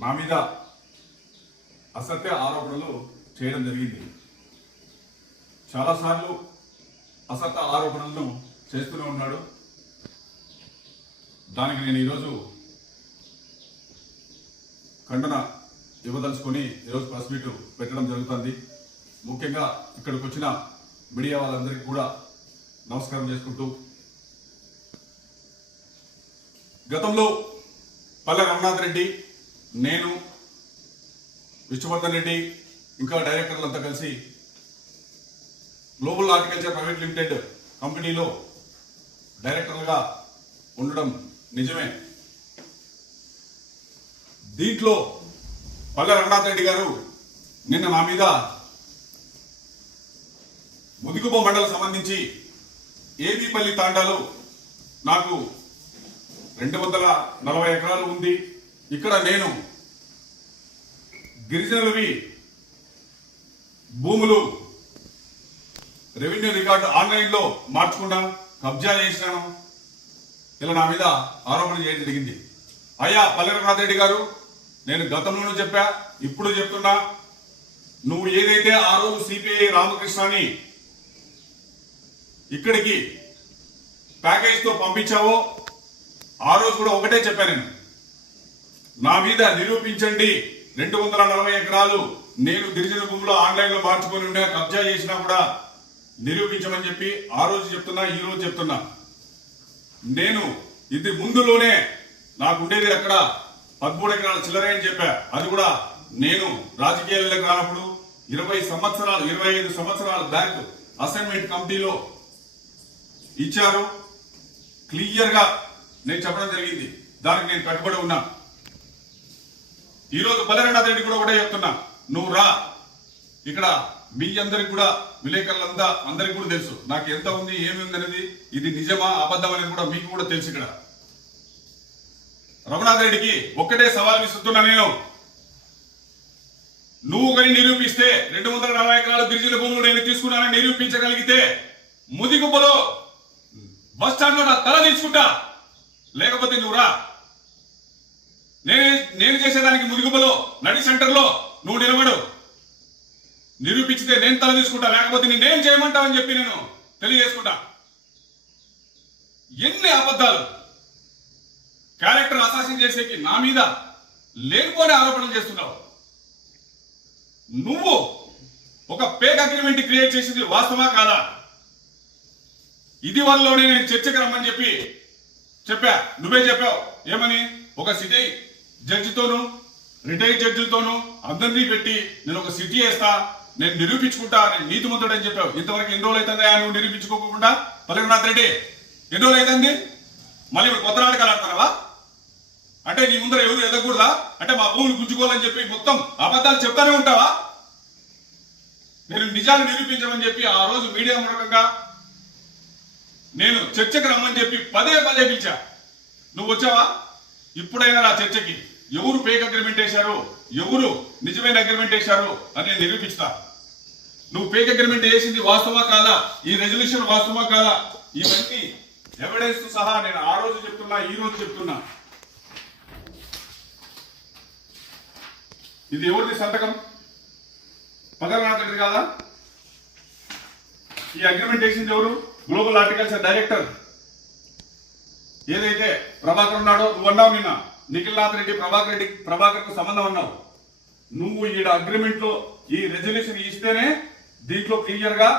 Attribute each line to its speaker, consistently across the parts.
Speaker 1: మా మీద అసత్య ఆరోపణలు చేయడం జరిగింది. చాలాసార్లు అసత్య ఆరోపణలను చేస్తూనే ఉన్నాడు. దానికి నేను ఈరోజు ఖండన ఇవ్వదలుచుకొని ఈరోజు ప్రెస్ మీట్ పెట్టడం జరుగుతుంది. ముఖ్యంగా ఇక్కడికి వచ్చిన మీడియా వాళ్ళందరికీ కూడా నమస్కారం చేసుకుంటూ గతంలో పల్లె రమణాథ్ రెడ్డి నేను విష్ణువర్ధన్ రెడ్డి ఇంకా డైరెక్టర్లంతా కలిసి గ్లోబల్ హార్టికల్చర్ ప్రైవేట్ లిమిటెడ్ కంపెనీలో డైరెక్టర్లుగా ఉండడం నిజమే. దీంట్లో పల్లె రంగనాథ్ రెడ్డి గారు నిన్న నా మీద ముదిగుబ మండలం సంబంధించి ఏబీపల్లి తాండాలో నాకు రెండు వందల నలభై ఎకరాలు ఉంది. ఇక్కడ నేను గిరిజనులవి భూములు రెవెన్యూ రికార్డు ఆన్లైన్లో మార్చుకున్నా కబ్జా చేసినాను ఇలా నా మీద ఆరోపణ చేయడం జరిగింది. అయ్యా పల్లెరనాథ్ రెడ్డి గారు నేను గతంలోనూ చెప్పా ఇప్పుడు చెప్తున్నా నువ్వు ఏదైతే ఆ రోజు సిపిఐ రామకృష్ణని ఇక్కడికి ప్యాకేజ్తో పంపించావో ఆ రోజు కూడా ఒకటే చెప్పాను నేను. నా మీద నిరూపించండి. రెండు వందల నలభై ఎకరాలు నేను గిరిజన భూమిలో ఆన్లైన్లో మార్చుకొని ఉండే కబ్జా చేసినా కూడా నిరూపించమని చెప్పి ఆ రోజు చెప్తున్నా ఈ రోజు చెప్తున్నా. నేను ఇది ముందులోనే నాకు ఉండేది అక్కడ పదమూడు ఎకరాల చిల్లరే అని చెప్పా. అది కూడా నేను రాజకీయాల్లో రానప్పుడు ఇరవై సంవత్సరాలు ఇరవై ఐదు సంవత్సరాల బ్యాక్ అసైన్మెంట్ కమిటీలో ఇచ్చారు. క్లియర్గా నేను చెప్పడం జరిగింది. దానికి నేను కట్టుబడి ఉన్నా. ఈ రోజు రెడ్డి కూడా ఒకటే చెప్తున్నా. నువ్వు రా. ఇక్కడ మీ అందరికి కూడా విలేకరులంతా అందరికి కూడా తెలుసు. నాకు ఎంత ఉంది ఏమి ఉంది అనేది ఇది నిజమా అబద్ధం అనేది కూడా మీకు కూడా తెలుసు ఇక్కడ. రఘునాథ్ రెడ్డికి ఒక్కటే సవాల్ విసురుతున్నా నేను. నువ్వు కానీ నిరూపిస్తే రెండు వందల నలభై ఎకరాల గిరిజన భూములు నేను తీసుకున్నానని నిరూపించగలిగితే ముదిగుబ్బలో బస్ స్టాండ్లో నా తల తీసుకుంటా. లేకపోతే నువ్వు రా. నేను నేను చేసేదానికి ముదిగుబ్బలో నడి సెంటర్లో నువ్వు నిలబడు. నిరూపించితే నేను తల తీసుకుంటా లేకపోతే నేనేం చేయమంటావని చెప్పి నేను తెలియజేసుకుంటా. ఎన్ని అబద్ధాలు. క్యారెక్టర్ అసాసిన్ చేసేకి నా మీద లేనిపోని ఆరోపణలు చేస్తున్నావు. నువ్వు ఒక పేక్ అగ్రిమెంట్ క్రియేట్ చేసింది వాస్తవా కాదా? ఇది వల్లనే నేను చర్చకు రమ్మని చెప్పి చెప్పా. నువ్వే చెప్పావు. ఏమని? ఒక సిటీ జడ్జితోను రిటైర్డ్ జడ్జిలతోనూ అందరినీ పెట్టి నేను ఒక సిటీ వేస్తా నేను నిరూపించుకుంటా నేను నీతిమంతుడు అని చెప్పావు. ఇంతవరకు ఎన్ని రోజులు అవుతుందా నువ్వు నిరూపించుకోకుండా? పల్లెనాథ్ రెడ్డి ఎన్ని రోజులు అవుతుంది? మళ్ళీ ఇప్పుడు కొత్త నాటకాలు ఆడుతున్నావా అంటే నీ ముందర ఎవరు ఎదగకూడదా? అంటే మా భూములు గుంజుకోవాలని చెప్పి మొత్తం అబద్ధాలు చెప్తానే ఉంటావా? నేను నిజాలు నిరూపించమని చెప్పి ఆ రోజు మీడియా మూలకంగా నేను చర్చకు రమ్మని చెప్పి పదే పదే పిలిచా. నువ్వు వచ్చావా? ఇప్పుడైనా నా చర్చకి. ఎవరు ఫేక్ అగ్రిమెంట్ వేశారు ఎవరు నిజమైన అగ్రిమెంట్ వేశారు అని నేను నిరూపిస్తా నువ్వు ఫేక్ అగ్రిమెంట్ వేసింది వాస్తవా కాదా? ఈ రెజల్యూషన్ వాస్తవా కాదా? ఇవన్నీ ఎవిడెన్స్ సహా నేను ఆ రోజు చెప్తున్నా ఈ రోజు చెప్తున్నా. ఇది ఎవరిది సంతకం? పదనాథ్ రెడ్డి కాదా ఈ అగ్రిమెంట్ వేసింది ఎవరు? గ్లోబల్ హార్టికల్చర్ డైరెక్టర్ ఏదైతే ప్రభాకర్ ఉన్నాడో నువ్వు అన్నావు నిన్న. నిఖిల్నాథ్ రెడ్డి ప్రభాకర్ రెడ్డి ప్రభాకర్కు సంబంధం అన్నావు. నువ్వు ఈ అగ్రిమెంట్లో ఈ రెజల్యూషన్ ఇస్తేనే దీంట్లో క్లియర్గా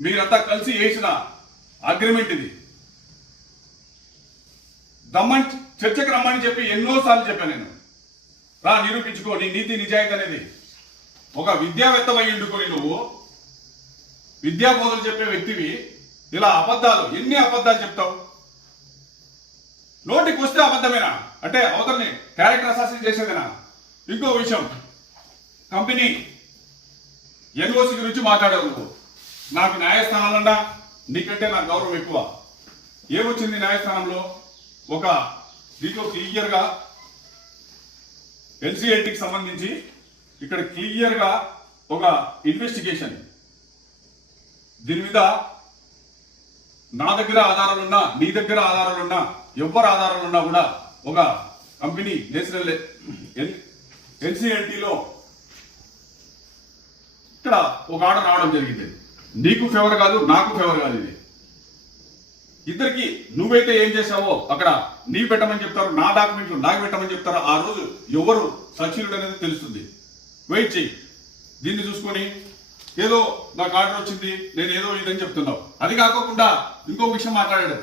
Speaker 1: మీరంతా కలిసి వేసిన అగ్రిమెంట్ ఇది. దమ్మని చర్చకు రమ్మని చెప్పి ఎన్నోసార్లు చెప్పాను నేను. రా నిరూపించుకో నీ నీతి నిజాయితీ అనేది. ఒక విద్యావేత్తమై అయ్యుండుకొని నువ్వు. విద్యా బోధలు చెప్పే వ్యక్తివి. ఇలా అబద్ధాలు ఎన్ని అబద్ధాలు చెప్తావు? నోటికి వస్తే అబద్ధమేనా? అంటే అవతలని క్యారెక్టర్ అసాసిన్ చేసేదేనా? ఇంకో విషయం. కంపెనీ ఎన్ఓసి గురించి మాట్లాడావు నువ్వు నాకు న్యాయస్థానాలన్నా నీకంటే నాకు గౌరవం ఎక్కువ. ఏమొచ్చింది న్యాయస్థానంలో? ఒక దీంట్లో క్లియర్గా ఎన్సీఎల్టీకి సంబంధించి ఇక్కడ క్లియర్గా ఒక ఇన్వెస్టిగేషన్ దీని మీద నా దగ్గర ఆధారాలున్నా నీ దగ్గర ఆధారాలున్నా ఎవరు ఆధారాలున్నా కూడా ఒక కంపెనీ నేషనల్ ఎన్సిఎల్టీలో ఇక్కడ ఒక ఆర్డర్ రావడం జరిగింది. నీకు ఫేవర్ కాదు నాకు ఫేవర్ కాదు ఇది. ఇద్దరికి నువ్వైతే ఏం చేసావో అక్కడ నీ పెట్టమని చెప్తారు నా డాక్యుమెంట్లు నాకు పెట్టమని చెప్తారు ఆ రోజు ఎవరు సచివుడు అనేది తెలుస్తుంది. వెయిట్ చెయ్యి. దీన్ని చూసుకొని ఏదో నాకు ఆర్డర్ వచ్చింది నేను ఏదో ఇదని చెప్తున్నావు. అది కాకోకుండా ఇంకో విషయం మాట్లాడాడు.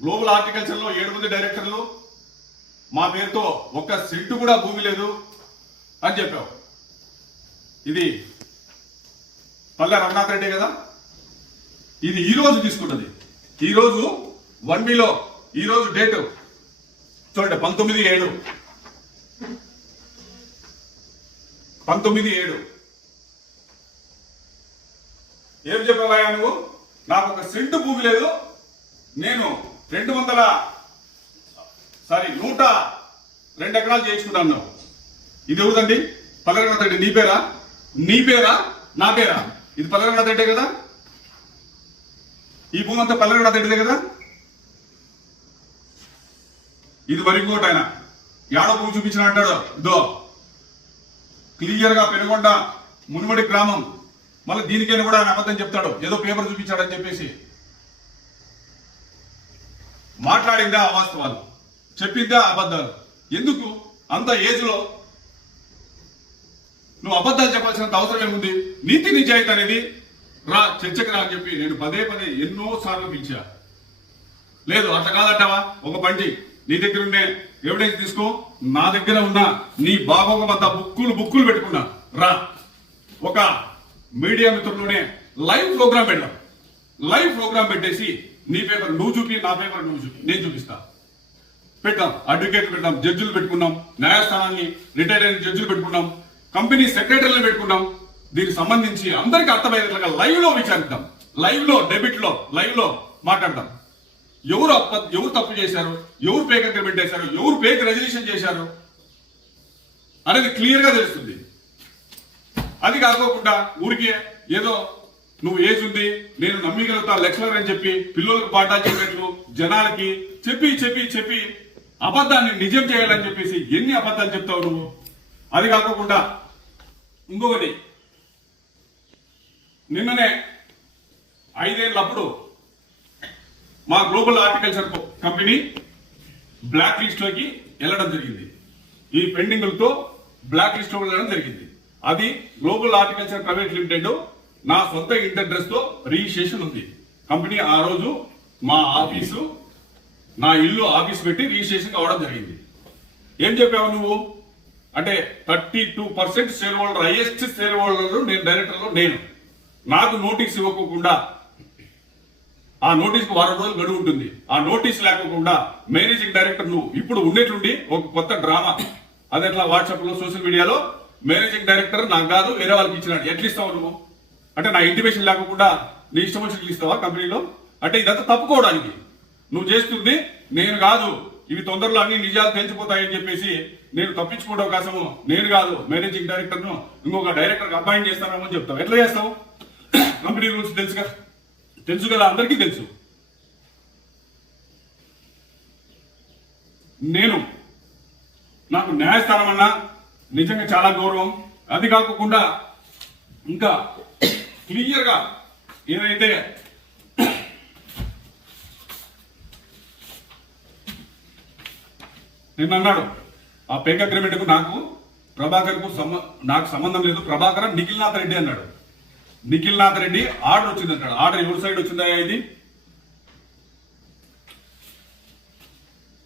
Speaker 1: గ్లోబల్ హార్టికల్చర్లో ఏడు మంది డైరెక్టర్లు మా పేరుతో ఒక్క సెంటు కూడా భూమి లేదు అని చెప్పావు. ఇది పల్లె రఘునాథ్ రెడ్డి కదా? ఇది ఈరోజు తీసుకుంటుంది ఈరోజు వన్ బిలో ఈరోజు డేటు డేట్. చూడండి పంతొమ్మిది ఏడు. పంతొమ్మిది ఏడు. ఏం చెప్పావా నువ్వు? నాకు ఒక సెంటు భూమి లేదు. నేను రెండు వందల సారీ నూట రెండు ఎకరాలు చేయించుకుంటాను ఇది ఎవరిదండి? పల్లెగడ రెడ్డి నీ పేరా? నీ పేరా? నా పేరా? ఇది పల్లెగడ రెడ్డే కదా? ఈ భూమి అంతా పల్లెగడ రెడ్డిదే కదా? ఇది మరి ఇంకోటి ఆయన. ఏడో భూమి చూపించిన అంటాడు? ఇదో. క్లియర్గా పెనుగొండ మునుమడి గ్రామం. మళ్ళీ దీనికైనా కూడా ఆయన అబద్ధం చెప్తాడు. ఏదో పేపర్ చూపించాడని చెప్పేసి. మాట్లాడిందా అవాస్తవాలు చెప్పిందా అబద్ధాలు? ఎందుకు? అంత ఏజ్లో నువ్వు అబద్ధాలు చెప్పాల్సినంత అవసరం ఏముంది? నీతి నిజాయితీ అనేది రా చర్చకు రా అని చెప్పి నేను పదే పదే ఎన్నో సార్లు పిలిచా. లేదు అట్ట కాదంటావా? ఒక బండి నీ దగ్గర ఉండే ఎవిడెన్స్ తీసుకో. నా దగ్గర ఉన్న నీ బాబు వద్ద బుక్కులు బుక్కులు పెట్టుకున్నా. రా. ఒక మీడియా మిత్రుల్లోనే లైవ్ ప్రోగ్రామ్ పెడదాం లైవ్ ప్రోగ్రామ్ పెట్టేసి నీ పేపర్ నువ్వు చూపి నా పేపర్ నువ్వు చూపి నేను చూపిస్తా. పెట్టాం అడ్వకేట్ పెట్టాం జడ్జిలు పెట్టుకున్నాం న్యాయస్థానాన్ని రిటైర్ అయిన జడ్జిలు పెట్టుకున్నాం కంపెనీ సెక్రటరీలు పెట్టుకున్నాం. దీనికి సంబంధించి అందరికీ అర్థమయ్యేట్లుగా లైవ్లో విచారిద్దాం. లైవ్లో డెబిట్లో లైవ్లో మాట్లాడదాం. ఎవరు అప్ప ఎవరు తప్పు చేశారు ఎవరు పేక్ అగ్రిమెంట్ చేశారు ఎవరు పేక్ రెజల్యూషన్ చేశారు అనేది క్లియర్గా తెలుస్తుంది. అది కాకోకుండా ఊరికే ఏదో నువ్వు ఏజ్ ఉంది నేను నమ్మిగలుగుతా లెక్చరర్ అని చెప్పి పిల్లలకు పాఠాలు చెప్పినట్లు జనాలకి చెప్పి చెప్పి చెప్పి అబద్ధాన్ని నిజం చేయాలని చెప్పేసి ఎన్ని అబద్ధాలు చెప్తావు నువ్వు? అది కాకోకుండా ఇంకొకటి. నిన్ననే ఐదేళ్ళప్పుడు మా గ్లోబల్ హార్టికల్చర్ కంపెనీ బ్లాక్ లిస్ట్లోకి వెళ్ళడం జరిగింది. ఈ పెండింగ్లతో బ్లాక్ లిస్ట్ వెళ్ళడం జరిగింది. అది గ్లోబల్ హార్టికల్చర్ ప్రైవేట్ లిమిటెడ్ నా సొంత ఇంటర్ అడ్రస్తో రిజిస్ట్రేషన్ ఉంది. కంపెనీ ఆ రోజు మా ఆఫీసు నా ఇల్లు ఆఫీస్ పెట్టి రిజిస్ట్రేషన్ కావడం జరిగింది. ఏం చెప్పావు నువ్వు? అంటే thirty two percent share holder highest share holder నేను డైరెక్టర్లో నేను. నాకు నోటీస్ ఇవ్వకుండా ఆ నోటీస్కు వారం రోజులు గడువు ఉంటుంది. ఆ నోటీస్ లేకోకుండా మేనేజింగ్ డైరెక్టర్ నువ్వు. ఇప్పుడు ఉండేట్లుండి ఒక కొత్త డ్రామా అది ఎట్లా వాట్సాప్లో సోషల్ మీడియాలో మేనేజింగ్ డైరెక్టర్ నాకు కాదు వేరే వాళ్ళకి ఇచ్చినాడు. ఎట్లా ఇస్తావు నువ్వు? అంటే నా ఇంటిమేషన్ లేకుండా నీ ఇష్టం వచ్చినట్లు ఇస్తావా కంపెనీలో? అంటే ఇదంతా తప్పుకోవడానికి. నువ్వు చేస్తుంది నేను కాదు. ఇవి తొందరలో అన్ని నిజాలు తెలిసిపోతాయని చెప్పేసి నేను తప్పించుకునే అవకాశము నేను కాదు మేనేజింగ్ డైరెక్టర్ను ఇంకొక డైరెక్టర్ అపాయింట్ చేస్తానేమో అని చెప్తావు. ఎట్లా చేస్తావు? కంపెనీ రూల్స్ తెలుసుగా? తెలుసు కదా అందరికీ తెలుసు. నేను నాకు న్యాయస్థానం అన్నా నిజంగా చాలా గౌరవం. అది కాకుండా ఇంకా క్లియర్గా ఏదైతే నిన్న అన్నాడు ఆ పెంక్ అగ్రిమెంట్కు నాకు ప్రభాకర్కు నాకు సంబంధం లేదు. ప్రభాకర్ నిఖిల్ నాథ్ రెడ్డి అన్నాడు. నిఖిల్ నాథ్ రెడ్డి ఆర్డర్ వచ్చింది అంటాడు ఆర్డర్ ఎవరి సైడ్ వచ్చిందా ఇది?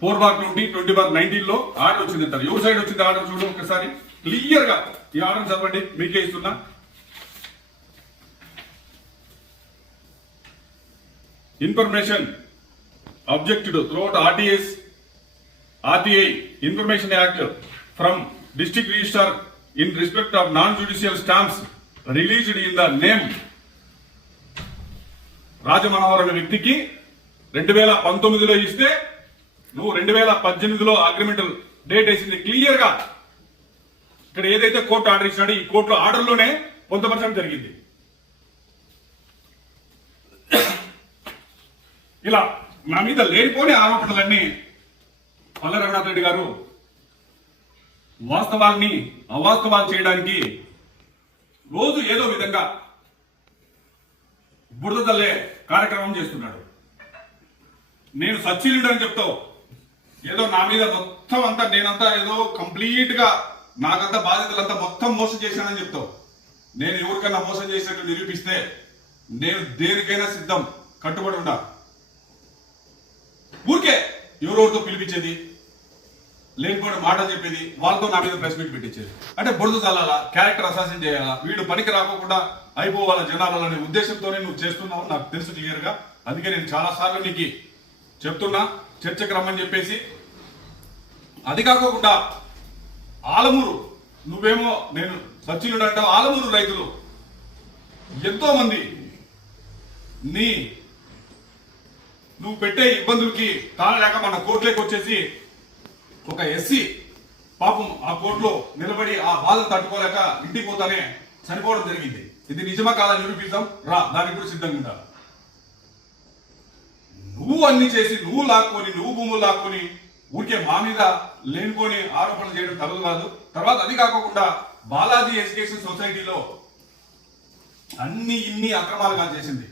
Speaker 1: Four bar twenty twenty bar నైన్టీన్లో ఆర్డర్ వచ్చింది అంటారు. ఎవరి సైడ్ వచ్చింది ఆర్డర్ చూడండి ఒకసారి? క్లియర్గా ఈ ఆర్డర్ చదవండి మీకే ఇస్తున్నా. Information objected throughout RTS RTI information act from district register in respect of non judicial stamps released in the name Rajamanohar అనే వ్యక్తికి రెండు వేల పంతొమ్మిదిలో ఇస్తే నువ్వు రెండు వేల పద్దెనిమిదిలో అగ్రిమెంట్ డేట్ వేసింది. క్లియర్గా. ఇక్కడ ఏదైతే కోర్టు ఆర్డర్ ఇచ్చినాడో ఈ కోర్టు ఆర్డర్లోనే పొందపరచడం జరిగింది. ఇలా నా మీద లేనిపోని ఆరోపణలన్నీ పల్లె రఘునాథ్ రెడ్డి గారు వాస్తవాల్ని అవాస్తవాలు చేయడానికి రోజు ఏదో విధంగా బురద తల్లే కార్యక్రమం చేస్తున్నాడు. నేను సచ్చిలుడు అని చెప్తావు. ఏదో నా మీద మొత్తం అంతా నేనంతా ఏదో కంప్లీట్గా నాకంతా బాధ్యతలంతా మొత్తం మోసం చేశానని చెప్తావు. నేను ఎవరికన్నా మోసం చేసినట్టు నిరూపిస్తే నేను దేనికైనా సిద్ధం కట్టుబడి ఉండా ఊరికే ఎవరెవరితో పిలిపించేది లేనిపోయిన మాట చెప్పేది వాళ్ళతో నా మీద ప్రెస్ మీట్ పెట్టించేది. అంటే బురద చల్లాలా క్యారెక్టర్ అసాసిన్ చేయాలా వీడు పనికి రాకుండా అయిపోవాల జనాలనే ఉద్దేశంతోనే నువ్వు చేస్తున్నావు నాకు తెలుసు క్లియర్గా అందుకే నేను చాలాసార్లు నీకు చెప్తున్నా చర్చకు రమ్మని చెప్పేసి అది కాకోకుండా ఆలమూరు నువ్వేమో నేను సచినుడు అంటావు ఆలమూరు రైతులు. ఎంతో మంది నీ నువ్వు పెట్టే ఇబ్బందులకి తాళలేక మన కోర్టులోకి వచ్చేసి ఒక ఎస్సీ పాపం ఆ కోర్టులో నిలబడి ఆ బాధను తట్టుకోలేక ఇంటికి పోతానే చనిపోవడం జరిగింది. ఇది నిజమా కాదని నిరూపిద్దాం. రా దానికి కూడా సిద్ధంగా ఉండాలి. నువ్వు అన్ని చేసి నువ్వు లాక్కొని నువ్వు భూములు లాక్కొని ఊరికే మా మీద లేనిపోని ఆరోపణలు చేయడం తర్వాత కాదు. తర్వాత అది కాకుండా బాలాజీ ఎడ్యుకేషన్ సొసైటీలో అన్ని ఇన్ని అక్రమాలుగా చేసింది.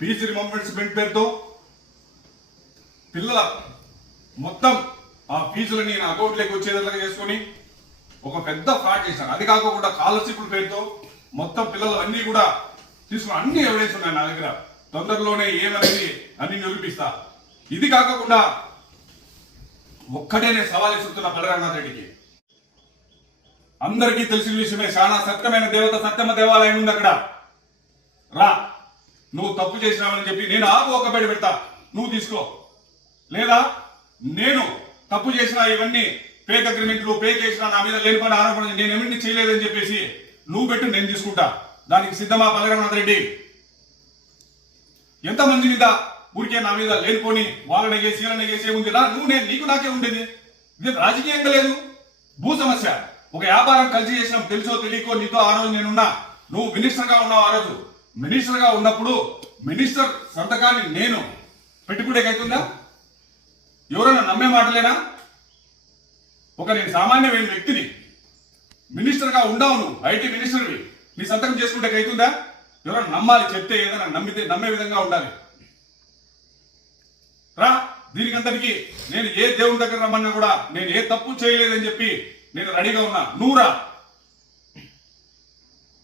Speaker 1: ఫీజు రిమంబర్స్మెంట్ పేరుతో పిల్లల మొత్తం ఆ ఫీజులని నా అకౌంట్లోకి వచ్చేటట్లుగా చేసుకొని ఒక పెద్ద ఫ్రాడ్ చేశాను అది కాకుండా స్కాలర్షిప్ల పేరుతో మొత్తం పిల్లలు అన్నీ కూడా తీసుకుని అన్ని ఎవిడెన్స్ ఉన్నాయి నా దగ్గర. తొందరలోనే ఏమనేది అన్ని నిరూపిస్తా. ఇది కాకుండా ఒక్కటే నేను సవాల్ ఇస్తున్నా బలరంగనాథ్ రెడ్డికి. అందరికీ తెలిసిన విషయమే చాలా సత్యమైన దేవత సత్యమ దేవాలయం ఉంది అక్కడ. రా నువ్వు తప్పు చేసినావని చెప్పి నేను ఆగు ఒక బయట పెడతా. నువ్వు తీసుకో. లేదా నేను తప్పు చేసిన ఇవన్నీ పేక్ అగ్రిమెంట్లు పే చేసిన నా మీద లేనిపోయిన ఆరోపణ నేను ఏమిటి చేయలేదని చెప్పేసి నువ్వు పెట్టు నేను తీసుకుంటా. దానికి సిద్ధమా బలరామనాథ్ రెడ్డి? ఎంతమంది మీద ఊరికే నా మీద లేనిపోని వాళ్ళని ఎగేసి వీళ్ళని ఎగేసి ఏముంది? నువ్వు నేను నీకు నాకే ఉండేది. ఇది రాజకీయంగా లేదు? భూ సమస్య. ఒక వ్యాపారం కలిసి చేసినాం తెలుసో తెలియకో నీతో ఆ రోజు నేనున్నా. నువ్వు మినిస్టర్గా ఉన్నావు ఆ రోజు. మినిస్టర్గా ఉన్నప్పుడు మినిస్టర్ సంతకాన్ని నేను పెట్టుకునేకైతుందా? ఎవరైనా నమ్మే మాటలేనా? ఒక నేను సామాన్యమైన వ్యక్తిని మినిస్టర్గా ఉండావు ఉండవు నువ్వు ఐటీ మినిస్టర్వి. నీ సంతకం చేసుకుంటే అవుతుందా ఎవరైనా నమ్మాలి చెప్తే ఏదైనా నమ్మితే నమ్మే విధంగా ఉండాలి. రా దీనికంతటికి నేను ఏ దేవుని దగ్గర రమ్మన్నా కూడా నేను ఏ తప్పు చేయలేదని చెప్పి నేను రెడీగా ఉన్నా. నూరా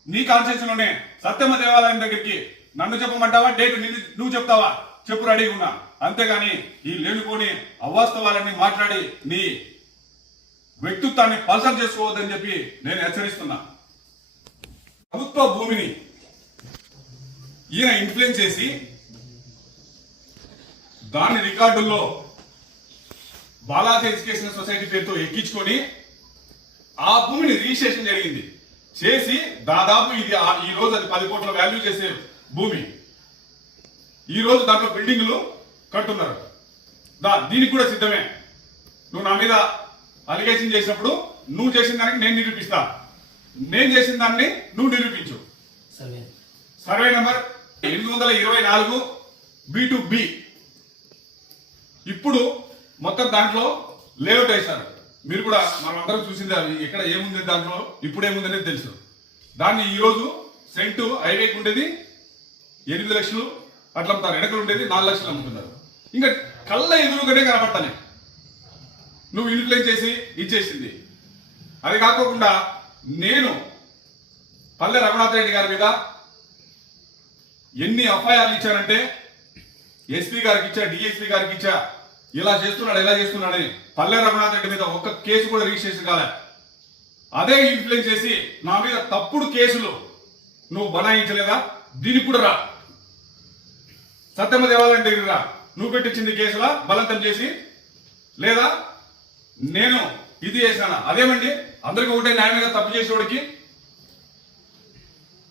Speaker 1: నీ కాన్షియస్లోనే సత్యమ్మ సత్యమ దేవాలయం దగ్గరికి నన్ను చెప్పమంటావా డేట్ నిన్ను నువ్వు చెప్తావా? చెప్పు రెడీగా ఉన్నా. అంతేగాని ఈ లేనిపోని అవాస్తవాలన్నీ మాట్లాడి నీ వ్యక్తిత్వాన్ని పల్సర్ చేసుకోవద్దని చెప్పి నేను హెచ్చరిస్తున్నా. ప్రభుత్వ భూమిని ఈయన ఇన్ఫ్లుయెన్స్ చేసి దాని రికార్డుల్లో బాలాజీ ఎడ్యుకేషన్ సొసైటీ పేరుతో ఎక్కించుకొని ఆ భూమిని రిజిస్ట్రేషన్ జరిగింది. చేసి దాదాపు ఇది ఈ రోజు అది పది కోట్ల వాల్యూ చేసే భూమి. ఈ రోజు దాంట్లో బిల్డింగ్లు కట్టున్నారు. దా దీనికి కూడా సిద్ధమే. నువ్వు నా మీద అలిగేషన్ చేసినప్పుడు నువ్వు చేసిన దానికి నేను నిరూపిస్తా. నేను చేసిన దాన్ని నువ్వు నిరూపించు.
Speaker 2: సర్వే
Speaker 1: నెంబర్ ఎనిమిది వందల ఇరవై నాలుగు బి టు బి. ఇప్పుడు మొత్తం దాంట్లో లేఅవుట్ వేశారు. మీరు కూడా మనం అందరం చూసింది అవి. ఎక్కడ ఏముంది దాంట్లో? ఇప్పుడు ఏముంది అనేది తెలుసు. దాన్ని ఈరోజు సెంటు హైవేకి ఉండేది ఎనిమిది లక్షలు అట్లా అమ్ముతారు వెనకలు ఉండేది నాలుగు లక్షలు అమ్ముతున్నారు. ఇంకా కళ్ళ ఎదురుగానే కనపడతానే. నువ్వు ఇన్ఫ్లుయెన్స్ చేసి ఇచ్చేసింది. అది కాకోకుండా నేను పల్లె రఘునాథ్ రెడ్డి గారి మీద ఎన్ని అపాయాలు ఇచ్చానంటే ఎస్పీ గారికి ఇచ్చా డిఎస్పీ గారికి ఇచ్చా. ఇలా చేస్తున్నాడు ఇలా చేస్తున్నాడని పల్లె రఘునాథ్ రెడ్డి మీద ఒక్క కేసు కూడా రిజిస్ట్రేషన్ కాలే. అదే ఇన్ఫ్లుయెన్స్ చేసి నా మీద తప్పుడు కేసులు నువ్వు బనాయించలేదా? దీనికి కూడా రా. సత్యమ దేవాలయం దగ్గర రా. నువ్వు పెట్టించింది కేసులా? బలవంతం చేసి. లేదా? నేను ఇది చేశాను? అదేమండి? అందరికి ఒకటే మీద తప్పు చేసేవాడికి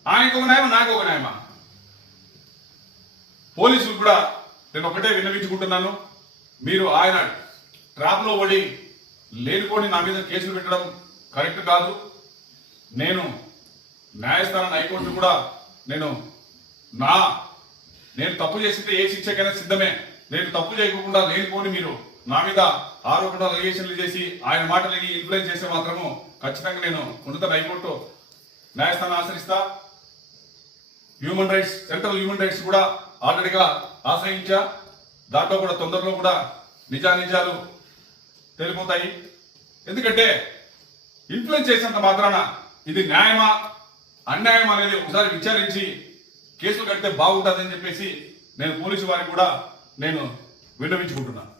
Speaker 1: ఆయనకు ఒక న్యాయమా? నాకు ఒక న్యాయమా? పోలీసులు కూడా నేను ఒకటే విన్నవించుకుంటున్నాను. మీరు ఆయన ట్రాప్లో పడి లేనుకొని నా మీద కేసులు పెట్టడం కరెక్ట్ కాదు. నేను న్యాయస్థానం హైకోర్టు కూడా నేను నా నేను తప్పు చేసింటే ఏ శిక్షకైనా సిద్ధమే. నేను తప్పు చేయకుండా లేనిపోని మీరు నా మీద ఆరోపణ అలిగేషన్లు చేసి ఆయన మాటలు ఇన్ఫ్లుయెన్స్ చేస్తే మాత్రము ఖచ్చితంగా నేను ఉన్నత హైకోర్టు న్యాయస్థానం ఆశ్రయిస్తా. Human rights central human rights కూడా ఆల్రెడీగా ఆశ్రయించా. దాంట్లో కూడా తొందరలో కూడా నిజానిజాలు తెలిపోతాయి. ఎందుకంటే ఇన్ఫ్లుయెన్స్ చేసినంత మాత్రాన ఇది న్యాయమా అన్యాయం అనేది ఒకసారి విచారించి కేసులు కడితే బాగుంటుందని చెప్పేసి నేను పోలీసు వారికి కూడా నేను విన్నవించుకుంటున్నాను.